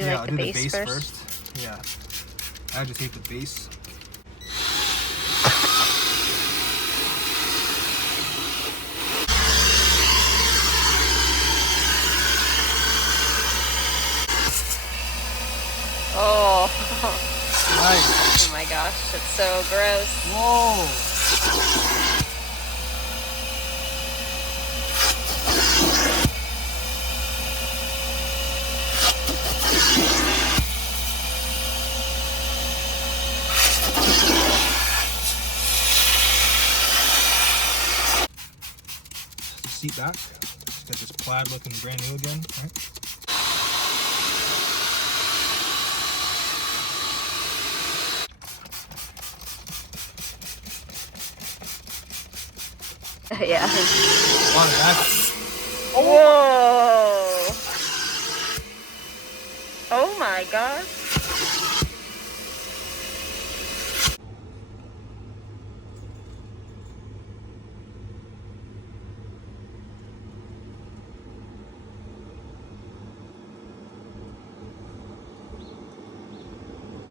do Yeah, like I'll the do base, the base first? Yeah. Agitate the base. Oh. Nice. Oh my gosh, it's so gross. Whoa. Seat back. Get this plaid looking brand new again, right? Yeah. A lot of that. Whoa! Oh my gosh.